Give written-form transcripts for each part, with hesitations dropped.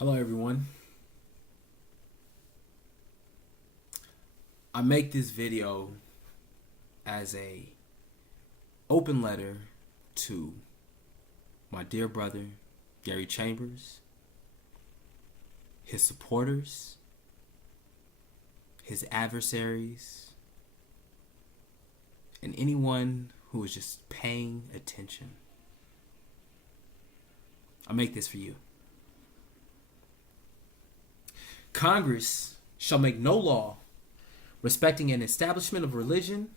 Hello, everyone. I make this video as a open letter to my dear brother, Gary Chambers, his supporters, his adversaries, and anyone who is just paying attention. I make this for you. Congress shall make no law respecting an establishment of religion,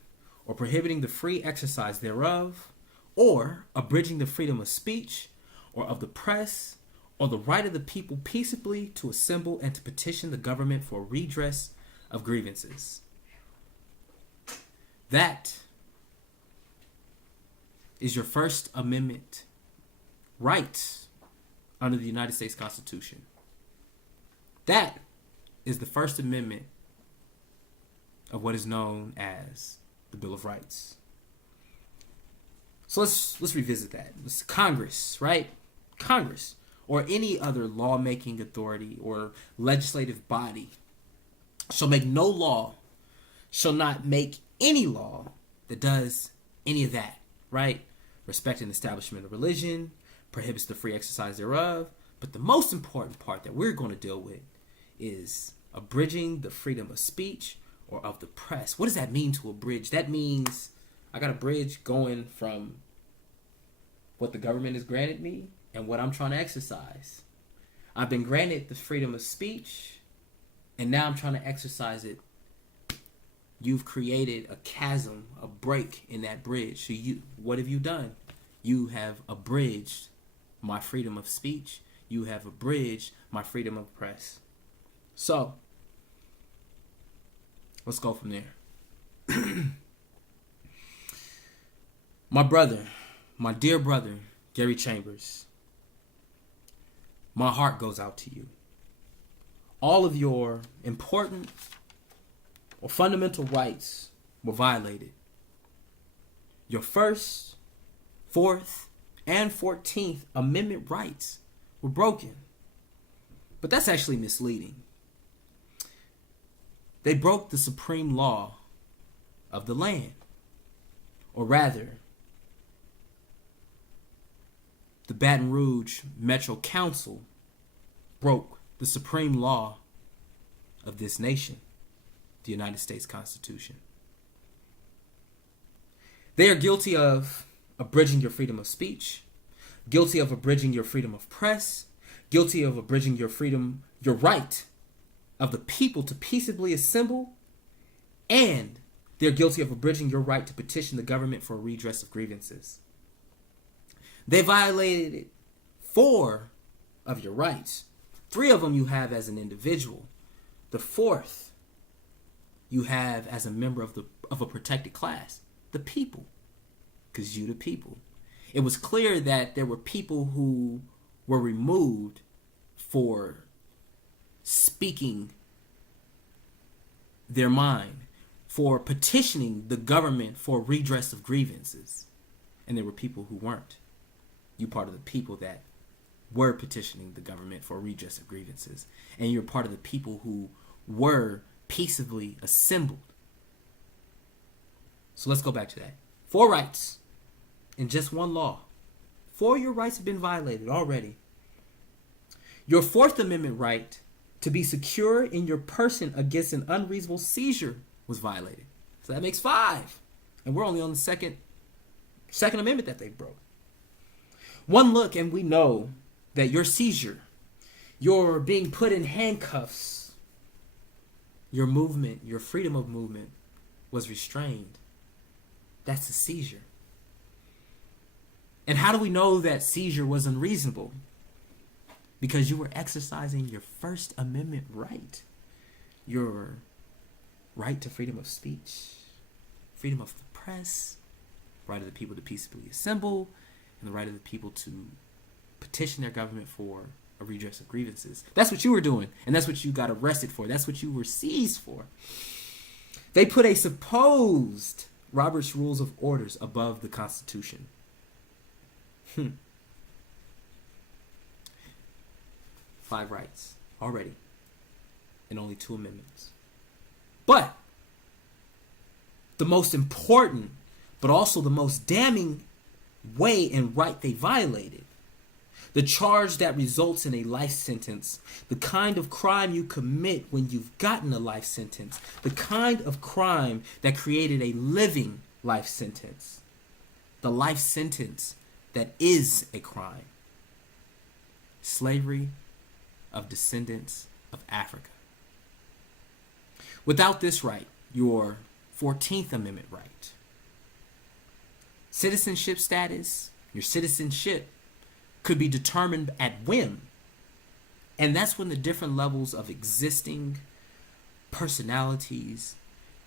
or prohibiting the free exercise thereof, or abridging the freedom of speech, or of the press, or the right of the people peaceably to assemble and to petition the government for redress of grievances. That is your First Amendment right under the United States Constitution. That is the First Amendment of what is known as the Bill of Rights. So let's revisit that. It's Congress, right? Congress, or any other lawmaking authority or legislative body, shall make no law, shall not make any law that does any of that, right? Respecting the establishment of religion, prohibits the free exercise thereof. But the most important part that we're going to deal with is abridging the freedom of speech or of the press. What does that mean, to abridge? That means I got a bridge going from what the government has granted me and what I'm trying to exercise. I've been granted the freedom of speech, and now I'm trying to exercise it. You've created a chasm, a break in that bridge. So what have you done? You have abridged my freedom of speech. You have abridged my freedom of press. So let's go from there. My brother, my dear brother, Gary Chambers, my heart goes out to you. All of your important or fundamental rights were violated. Your First, Fourth, and 14th Amendment rights were broken. But that's actually misleading. They broke the supreme law of the land. Or rather, the Baton Rouge Metro Council broke the supreme law of this nation, the United States Constitution. They are guilty of abridging your freedom of speech, guilty of abridging your freedom of press, guilty of abridging your freedom, your right of the people to peaceably assemble, and they're guilty of abridging your right to petition the government for a redress of grievances. They violated 4 of your rights. 3 of them you have as an individual. The 4th you have as a member of a protected class, the people, because you the people. It was clear that there were people who were removed for speaking their mind, for petitioning the government for redress of grievances. And there were people who weren't. You part of the people that were petitioning the government for redress of grievances. And you're part of the people who were peaceably assembled. So let's go back to that. 4 rights in just 1 law. 4 of your rights have been violated already. Your 4th Amendment right to be secure in your person against an unreasonable seizure was violated. So that makes 5. And we're only on the second Amendment that they broke. One look and we know that your seizure, your being put in handcuffs, your movement, your freedom of movement was restrained. That's a seizure. And how do we know that seizure was unreasonable? Because you were exercising your First Amendment right. Your right to freedom of speech, freedom of the press, right of the people to peaceably assemble, and the right of the people to petition their government for a redress of grievances. That's what you were doing, and that's what you got arrested for. That's what you were seized for. They put a supposed Robert's Rules of Orders above the Constitution. 5 rights already in only 2 amendments. But the most important, but also the most damning way and right they violated, the charge that results in a life sentence, the kind of crime you commit when you've gotten a life sentence, the kind of crime that created a living life sentence, the life sentence that is a crime. Slavery of descendants of Africa. Without this right, your 14th Amendment right, citizenship status, your citizenship could be determined at whim. And that's when the different levels of existing personalities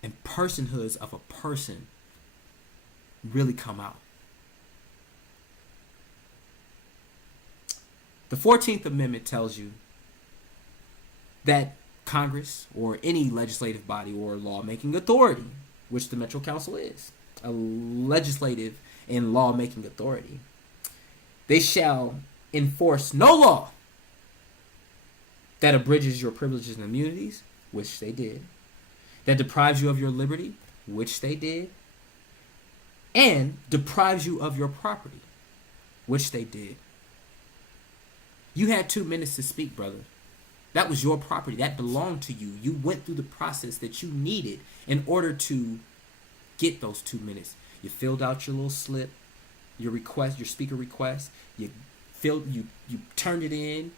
and personhoods of a person really come out. The 14th Amendment tells you that Congress or any legislative body or lawmaking authority, which the Metro Council is, a legislative and lawmaking authority, they shall enforce no law that abridges your privileges and immunities, which they did, that deprives you of your liberty, which they did, and deprives you of your property, which they did. You had 2 minutes to speak, brother. That was your property. That belonged to you. You went through the process that you needed in order to get those 2 minutes. You filled out your little slip, your request, your speaker request. You turned it in.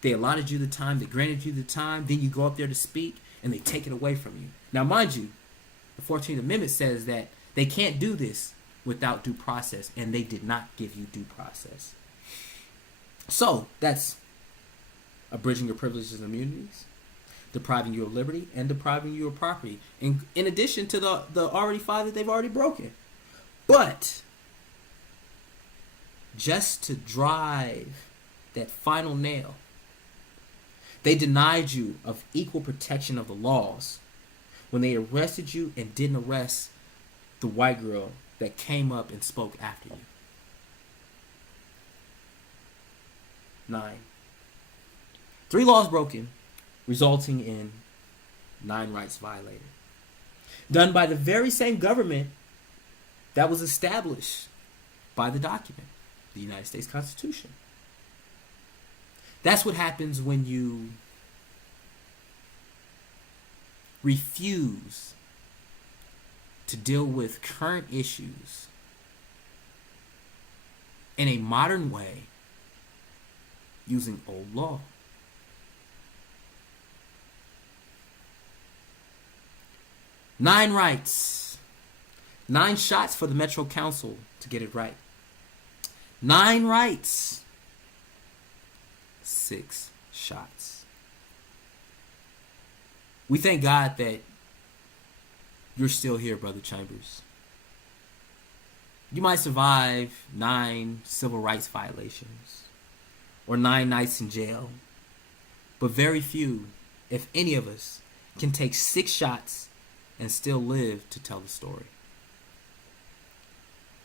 They allotted you the time. They granted you the time. Then you go up there to speak, and they take it away from you. Now, mind you, the 14th Amendment says that they can't do this without due process, and they did not give you due process. So that's abridging your privileges and immunities, depriving you of liberty, and depriving you of property, in addition to the already 5 that they've already broken. But just to drive that final nail, they denied you of equal protection of the laws when they arrested you and didn't arrest the white girl that came up and spoke after you. 9. 3 laws broken, resulting in 9 rights violated. Done by the very same government that was established by the document, the United States Constitution. That's what happens when you refuse to deal with current issues in a modern way using old law. Nine rights. 9 shots for the Metro Council to get it right. 9 rights. 6 shots. We thank God that you're still here, Brother Chambers. You might survive 9 civil rights violations or 9 nights in jail, but very few, if any of us, can take 6 shots and still live to tell the story.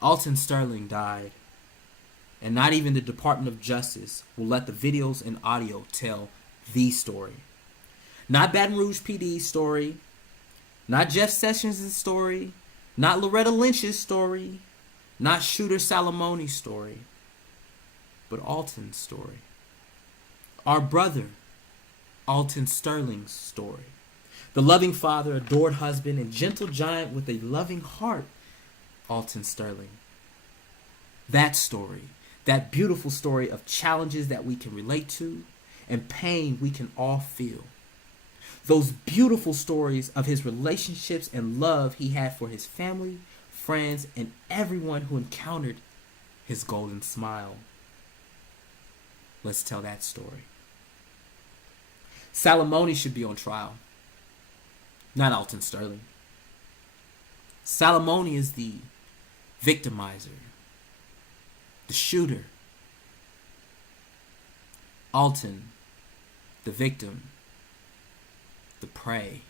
Alton Sterling died, and not even the Department of Justice will let the videos and audio tell the story. Not Baton Rouge PD's story, not Jeff Sessions' story, not Loretta Lynch's story, not Shooter Salamoni's story, but Alton's story. Our brother, Alton Sterling's story. The loving father, adored husband, and gentle giant with a loving heart, Alton Sterling. That story, that beautiful story of challenges that we can relate to and pain we can all feel. Those beautiful stories of his relationships and love he had for his family, friends, and everyone who encountered his golden smile. Let's tell that story. Salamoni should be on trial, not Alton Sterling. Salamoni is the victimizer, the shooter. Alton, the victim, the prey,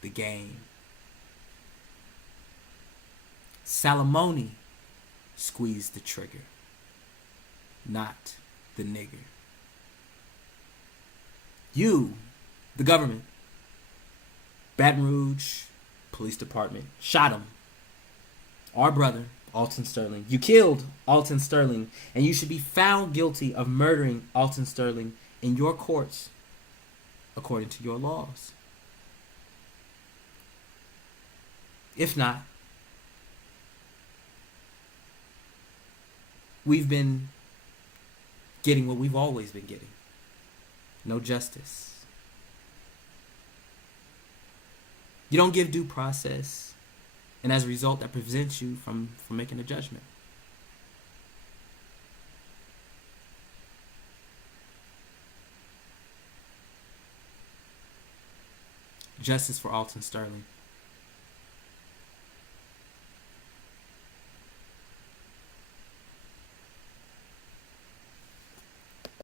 the game. Salamoni squeezed the trigger, not the nigger. You, the government, Baton Rouge Police Department, shot him. Our brother, Alton Sterling. You killed Alton Sterling, and you should be found guilty of murdering Alton Sterling in your courts according to your laws. If not, we've been getting what we've always been getting. No justice. You don't give due process, and as a result, that prevents you from making a judgment. Justice for Alton Sterling.